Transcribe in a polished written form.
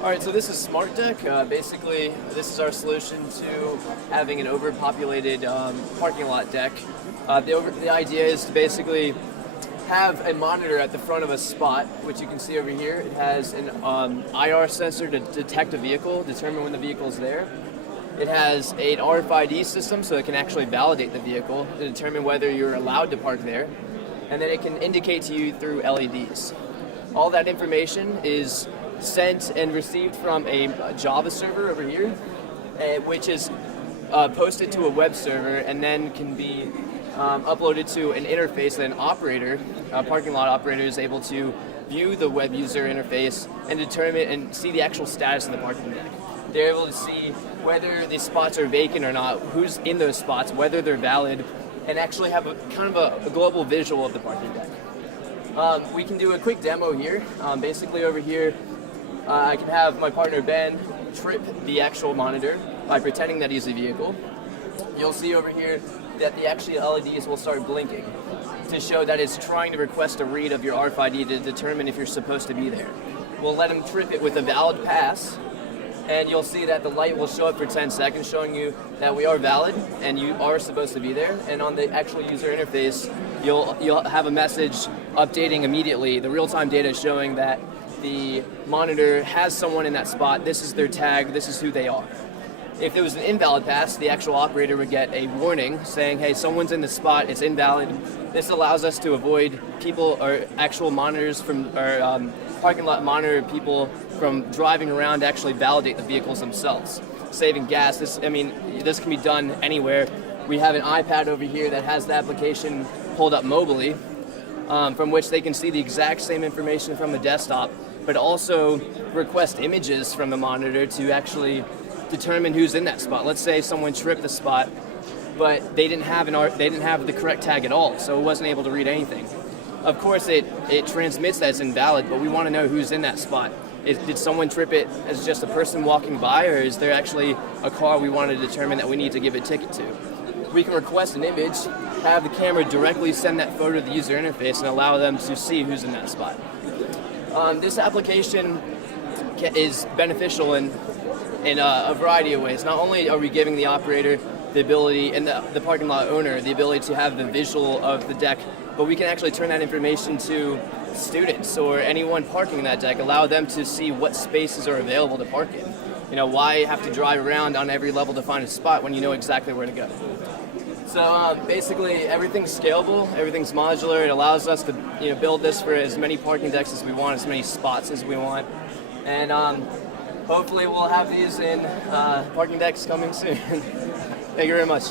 All right, so this is Smart Deck. Basically, this is our solution to having an overpopulated parking lot deck. The idea is to basically have a monitor at the front of a spot, which you can see over here. It has an IR sensor to detect a vehicle, determine when the vehicle is there. It has an RFID system, so it can actually validate the vehicle to determine whether you're allowed to park there. And then it can indicate to you through LEDs. All that information is sent and received from a Java server over here, which is posted to a web server and then can be uploaded to an interface that an operator, a parking lot operator, is able to view the web user interface and determine and see the actual status of the parking deck. They're able to see whether the spots are vacant or not, who's in those spots, whether they're valid, and actually have a kind of a global visual of the parking deck. We can do a quick demo here. Basically over here, I can have my partner Ben trip the actual monitor by pretending that he's a vehicle. You'll see over here that the actual LEDs will start blinking to show that it's trying to request a read of your RFID to determine if you're supposed to be there. We'll let him trip it with a valid pass, and you'll see that the light will show up for 10 seconds showing you that we are valid and you are supposed to be there. And on the actual user interface, you'll have a message updating immediately. The real-time data is showing that the monitor has someone in that spot. This is their tag. This is who they are. If it was an invalid pass, the actual operator would get a warning saying, hey, someone's in the spot, it's invalid. This allows us to avoid people or actual monitors from, or parking lot monitor people from driving around to actually validate the vehicles themselves, saving gas. This can be done anywhere. We have an iPad over here that has the application pulled up mobily, from which they can see the exact same information from the desktop, but also request images from the monitor to actually determine who's in that spot. Let's say someone tripped the spot, but they didn't have the correct tag at all, so it wasn't able to read anything. Of course, it transmits that it's invalid, but we want to know who's in that spot. Did someone trip it as just a person walking by, or is there actually a car we want to determine that we need to give a ticket to? We can request an image, have the camera directly send that photo to the user interface, and allow them to see who's in that spot. This application is beneficial in a variety of ways. Not only are we giving the operator the ability, and the parking lot owner, the ability to have the visual of the deck, but we can actually turn that information to students or anyone parking that deck, allow them to see what spaces are available to park in. Why have to drive around on every level to find a spot when you know exactly where to go? So basically, everything's scalable, everything's modular. It allows us to build this for as many parking decks as we want, as many spots as we want, and hopefully we'll have these in parking decks coming soon. Thank you very much.